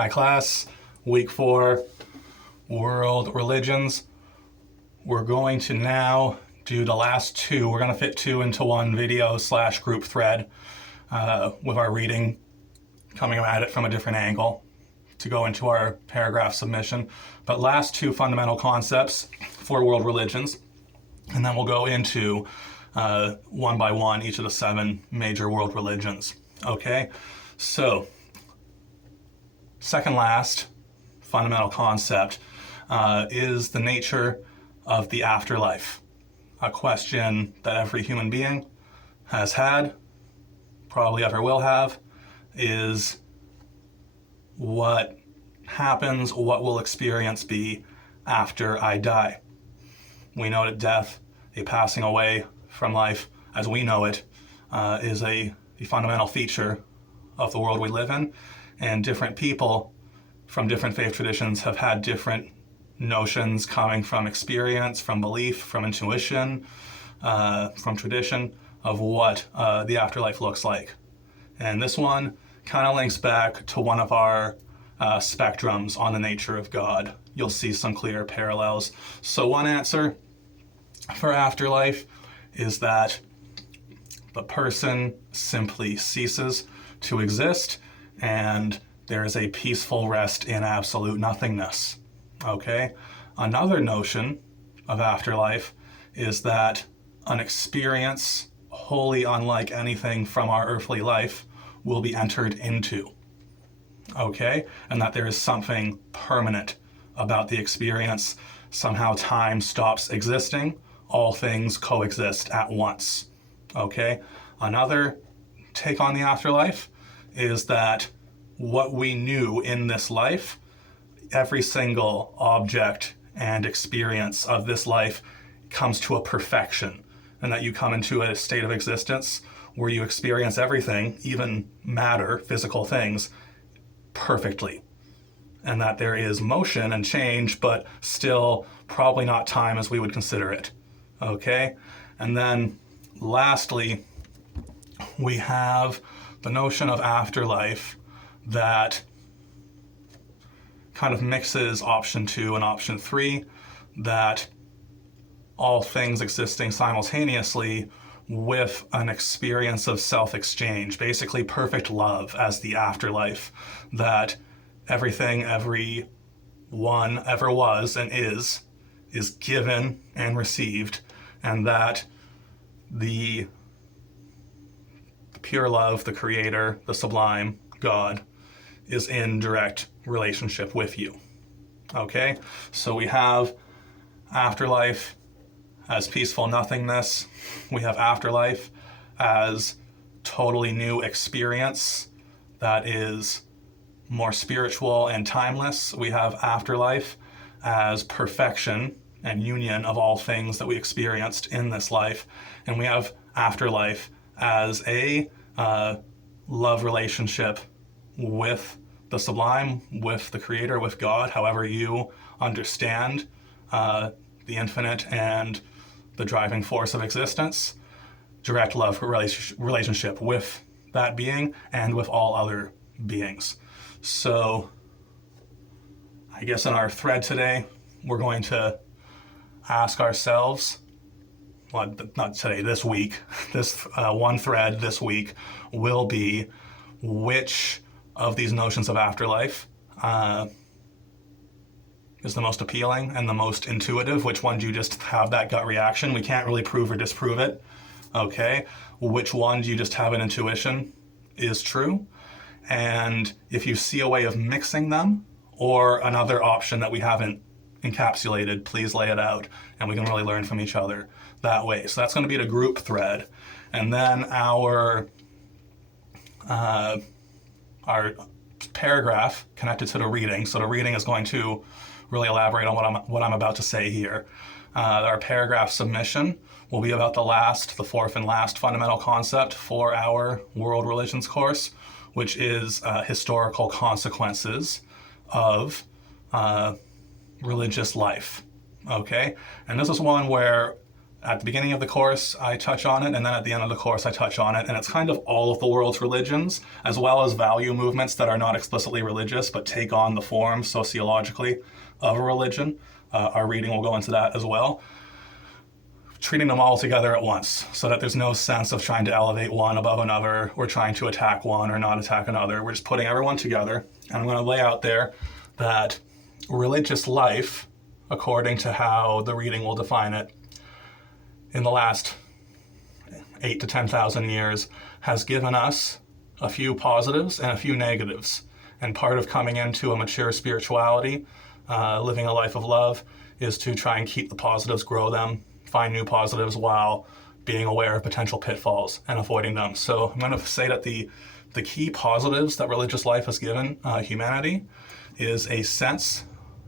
Hi class, week 4, world religions. We're going to now do the last two. We're going to fit 2 into one video / group thread with our reading coming at it from a different angle to go into our paragraph submission. But last 2 fundamental concepts for world religions, and then we'll go into one by one each of the 7 major world religions. Okay, so second last fundamental concept is the nature of the afterlife. A question that every human being has had, probably ever will have, is what happens, what will experience be after I die? We know that death, a passing away from life as we know it, is a fundamental feature of the world we live in, and different people from different faith traditions have had different notions coming from experience, from belief, from intuition, from tradition of what the afterlife looks like. And this one kind of links back to one of our spectrums on the nature of God. You'll see some clear parallels. So one answer for afterlife is that the person simply ceases to exist and there is a peaceful rest in absolute nothingness. Okay? Another notion of afterlife is that an experience wholly unlike anything from our earthly life will be entered into. Okay? And that there is something permanent about the experience. Somehow time stops existing. All things coexist at once. Okay? Another take on the afterlife is that what we knew in this life, every single object and experience of this life comes to a perfection, and that you come into a state of existence where you experience everything, even matter, physical things, perfectly. And that there is motion and change, but still probably not time as we would consider it. Okay? And then lastly, we have the notion of afterlife that kind of mixes option 2 and option 3, that all things existing simultaneously with an experience of self-exchange, basically perfect love as the afterlife, that everything everyone ever was and is given and received, and that the pure love, the creator, the sublime, God, is in direct relationship with you. Okay? So we have afterlife as peaceful nothingness. We have afterlife as totally new experience that is more spiritual and timeless. We have afterlife as perfection and union of all things that we experienced in this life. And we have afterlife as a love relationship with the sublime, with the creator, with God, however you understand the infinite and the driving force of existence. Direct love relationship with that being and with all other beings. So I guess in our thread today, we're going to ask ourselves, well, not today, this week, this one thread this week will be, which of these notions of afterlife is the most appealing and the most intuitive? Which one do you just have that gut reaction? We can't really prove or disprove it. Okay? Which one do you just have an intuition is true? And if you see a way of mixing them, or another option that we haven't encapsulated, please lay it out, and we can really learn from each other that way. So that's going to be the group thread. And then our paragraph connected to the reading. So the reading is going to really elaborate on what I'm about to say here. Our paragraph submission will be about the 4th and last fundamental concept for our world religions course, which is historical consequences of religious life. Okay? And this is one where At the beginning of the course, I touch on it, and then at the end of the course, I touch on it. And it's kind of all of the world's religions, as well as value movements that are not explicitly religious, but take on the form sociologically of a religion. Our reading will go into that as well. Treating them all together at once, so that there's no sense of trying to elevate one above another, or trying to attack one or not attack another. We're just putting everyone together. And I'm going to lay out there that religious life, according to how the reading will define it, in the last 8 to 10,000 years, has given us a few positives and a few negatives. And part of coming into a mature spirituality, living a life of love, is to try and keep the positives, grow them, find new positives while being aware of potential pitfalls and avoiding them. So I'm going to say that the key positives that religious life has given humanity is a sense,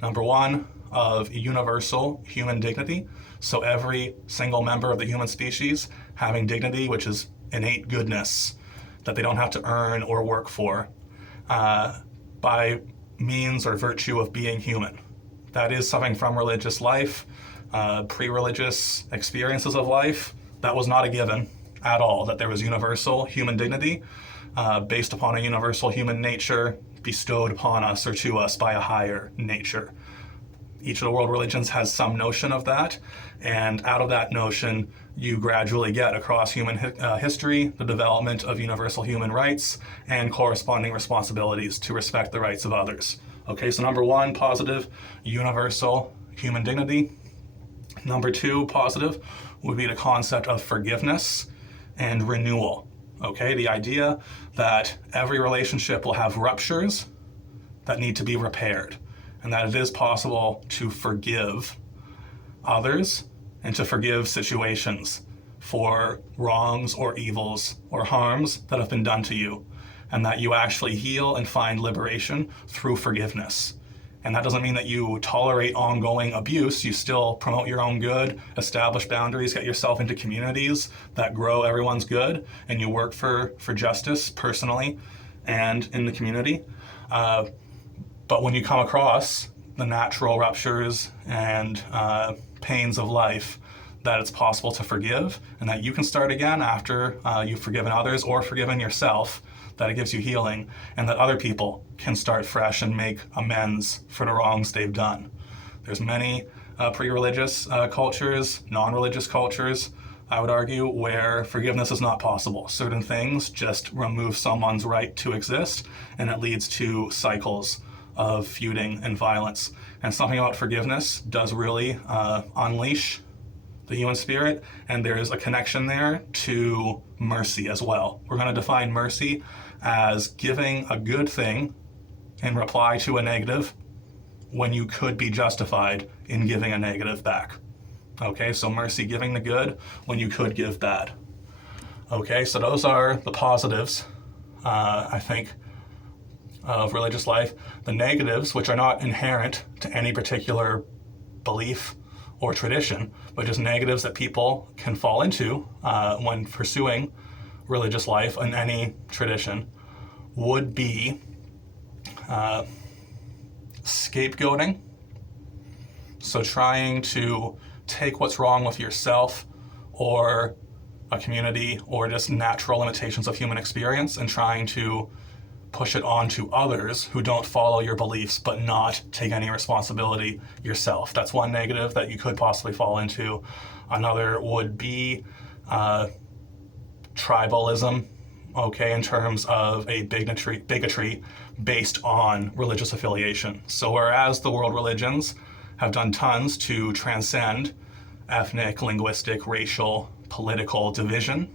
number one, of universal human dignity. So every single member of the human species having dignity, which is innate goodness that they don't have to earn or work for, by means or virtue of being human. That is something from religious life, pre-religious experiences of life. That was not a given at all, that there was universal human dignity based upon a universal human nature bestowed upon us or to us by a higher nature. Each of the world religions has some notion of that, and out of that notion, you gradually get across human history the development of universal human rights and corresponding responsibilities to respect the rights of others. Okay, so number one, positive, universal human dignity. Number two, positive, would be the concept of forgiveness and renewal. Okay, the idea that every relationship will have ruptures that need to be repaired, and that it is possible to forgive others and to forgive situations for wrongs or evils or harms that have been done to you, and that you actually heal and find liberation through forgiveness. And that doesn't mean that you tolerate ongoing abuse. You still promote your own good, establish boundaries, get yourself into communities that grow everyone's good, and you work for justice personally and in the community. But when you come across the natural ruptures and pains of life, that it's possible to forgive, and that you can start again after you've forgiven others or forgiven yourself, that it gives you healing, and that other people can start fresh and make amends for the wrongs they've done. There's many pre-religious cultures, non-religious cultures, I would argue, where forgiveness is not possible. Certain things just remove someone's right to exist, and it leads to cycles of feuding and violence. And something about forgiveness does really unleash the human spirit, and there's a connection there to mercy as well. We're going to define mercy as giving a good thing in reply to a negative when you could be justified in giving a negative back. Okay, so mercy, giving the good when you could give bad. Okay, so those are the positives, I think, of religious life. The negatives, which are not inherent to any particular belief or tradition, but just negatives that people can fall into when pursuing religious life in any tradition, would be scapegoating. So trying to take what's wrong with yourself or a community or just natural limitations of human experience and trying to push it onto others who don't follow your beliefs but not take any responsibility yourself. That's one negative that you could possibly fall into. Another would be tribalism, okay, in terms of a bigotry based on religious affiliation. So whereas the world religions have done tons to transcend ethnic, linguistic, racial, political division,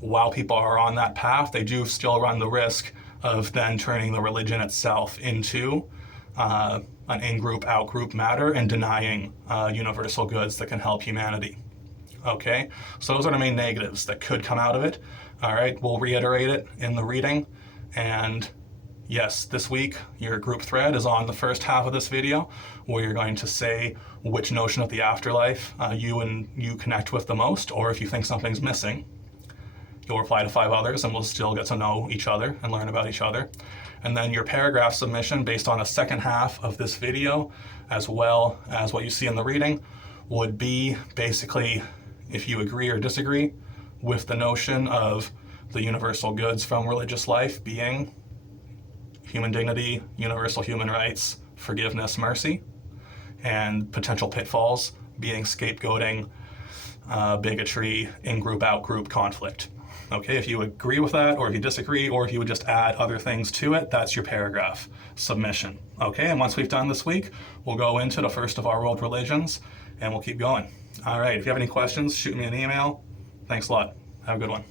while people are on that path, they do still run the risk of then turning the religion itself into an in-group, out-group matter and denying universal goods that can help humanity. Okay, so those are the main negatives that could come out of it. All right, we'll reiterate it in the reading. And yes, this week, your group thread is on the first half of this video, where you're going to say which notion of the afterlife you connect with the most, or if you think something's missing. You'll reply to 5 others, and we'll still get to know each other and learn about each other. And then your paragraph submission based on the second half of this video, as well as what you see in the reading, would be basically if you agree or disagree with the notion of the universal goods from religious life being human dignity, universal human rights, forgiveness, mercy, and potential pitfalls being scapegoating, bigotry, in-group, out-group conflict. Okay, if you agree with that, or if you disagree, or if you would just add other things to it, that's your paragraph submission. Okay, and once we've done this week, we'll go into the first of our world religions, and we'll keep going. All right, if you have any questions, shoot me an email. Thanks a lot. Have a good one.